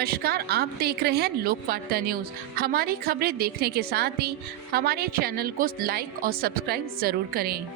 नमस्कार, आप देख रहे हैं लोकवार्ता न्यूज़। हमारी खबरें देखने के साथ ही हमारे चैनल को लाइक और सब्सक्राइब जरूर करें।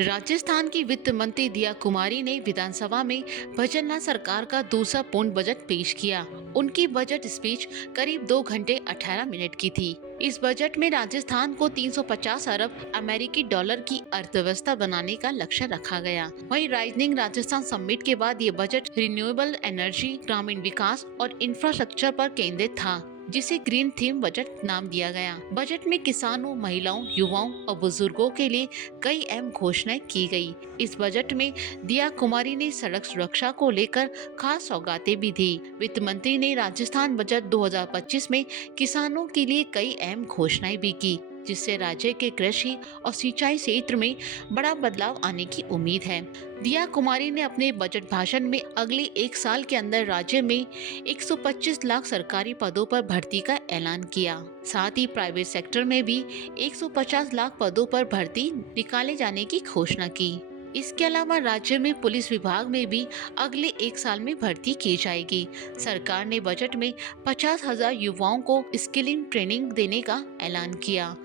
राजस्थान की वित्त मंत्री दिया कुमारी ने विधानसभा में भजनलाल सरकार का दूसरा पूर्ण बजट पेश किया। उनकी बजट स्पीच करीब 2 घंटे 18 मिनट की थी। इस बजट में राजस्थान को 350 अरब अमेरिकी डॉलर की अर्थव्यवस्था बनाने का लक्ष्य रखा गया। वहीं राइजनिंग राजस्थान समिट के बाद ये बजट रिन्यूएबल एनर्जी, ग्रामीण विकास और इंफ्रास्ट्रक्चर पर केंद्रित था, जिसे ग्रीन थीम बजट नाम दिया गया। बजट में किसानों, महिलाओं, युवाओं और बुजुर्गों के लिए कई अहम घोषणाएं की गई। इस बजट में दिया कुमारी ने सड़क सुरक्षा को लेकर खास सौगातें भी दी। वित्त मंत्री ने राजस्थान बजट 2025 में किसानों के लिए कई अहम घोषणाएं भी की, जिससे राज्य के कृषि और सिंचाई क्षेत्र में बड़ा बदलाव आने की उम्मीद है। दिया कुमारी ने अपने बजट भाषण में अगले 1 साल के अंदर राज्य में 125 लाख सरकारी पदों पर भर्ती का ऐलान किया। साथ ही प्राइवेट सेक्टर में भी 150 लाख पदों पर भर्ती निकाले जाने की घोषणा की। इसके अलावा राज्य में पुलिस विभाग में भी अगले 1 साल में भर्ती की जाएगी। सरकार ने बजट में 50,000 युवाओं को स्किलिंग ट्रेनिंग देने का ऐलान किया।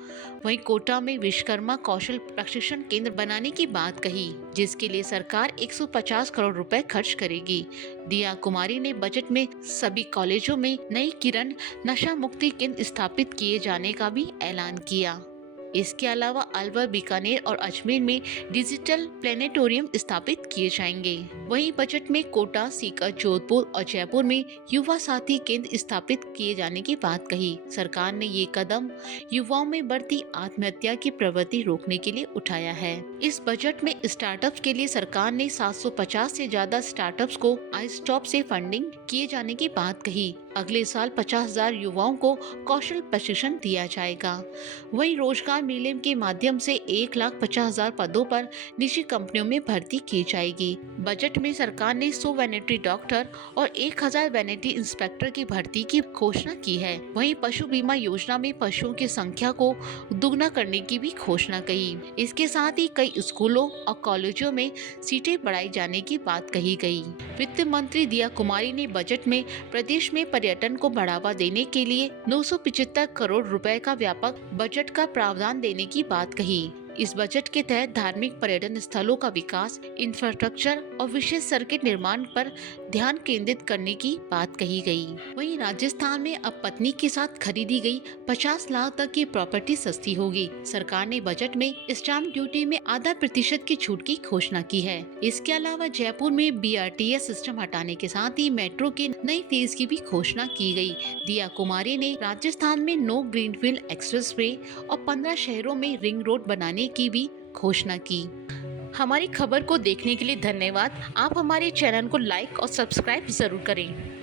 वहीं कोटा में विश्वकर्मा कौशल प्रशिक्षण केंद्र बनाने की बात कही, जिसके लिए सरकार 150 करोड़ रुपए खर्च करेगी। दिया कुमारी ने बजट में सभी कॉलेजों में नई किरण नशा मुक्ति केंद्र स्थापित किए जाने का भी ऐलान किया। इसके अलावा अलवर, बीकानेर और अजमेर में डिजिटल प्लेनेटोरियम स्थापित किए जाएंगे। वहीं बजट में कोटा, सीकर, जोधपुर और जयपुर में युवा साथी केंद्र स्थापित किए जाने की बात कही। सरकार ने ये कदम युवाओं में बढ़ती आत्महत्या की प्रवृत्ति रोकने के लिए उठाया है। इस बजट में स्टार्टअप्स के लिए सरकार ने 750 से ज्यादा स्टार्टअप्स को आईस्टॉप से फंडिंग किए जाने की बात कही। अगले साल 50,000 युवाओं को कौशल प्रशिक्षण दिया जाएगा। वहीं रोजगार मेले के माध्यम से 1,50,000 पदों पर निजी कंपनियों में भर्ती की जाएगी। बजट में सरकार ने 100 वेटरनरी डॉक्टर और 1,000 वेटरनरी इंस्पेक्टर की भर्ती की घोषणा की है। वहीं पशु बीमा योजना में पशुओं की संख्या को दुगना करने की भी घोषणा कही। इसके साथ ही कई स्कूलों और कॉलेजों में सीटें बढ़ाई जाने की बात कही गई। वित्त मंत्री दिया कुमारी ने बजट में प्रदेश में पर्यटन को बढ़ावा देने के लिए 975 करोड़ रुपए का व्यापक बजट का प्रावधान देने की बात कही। इस बजट के तहत धार्मिक पर्यटन स्थलों का विकास, इंफ्रास्ट्रक्चर और विशेष सर्किट निर्माण पर ध्यान केंद्रित करने की बात कही गई। वहीं राजस्थान में अब पत्नी के साथ खरीदी गई 50 लाख तक की प्रॉपर्टी सस्ती होगी। सरकार ने बजट में स्टाम्प ड्यूटी में आधा % की छूट की घोषणा की है। इसके अलावा जयपुर में BRTS सिस्टम हटाने के साथ ही मेट्रो के नई फेज की भी घोषणा की गई। दिया कुमारी ने राजस्थान में 9 ग्रीनफील्ड एक्सप्रेसवे और 15 शहरों में रिंग रोड बनाने की भी घोषणा की। हमारी खबर को देखने के लिए धन्यवाद। आप हमारे चैनल को लाइक और सब्सक्राइब जरूर करें।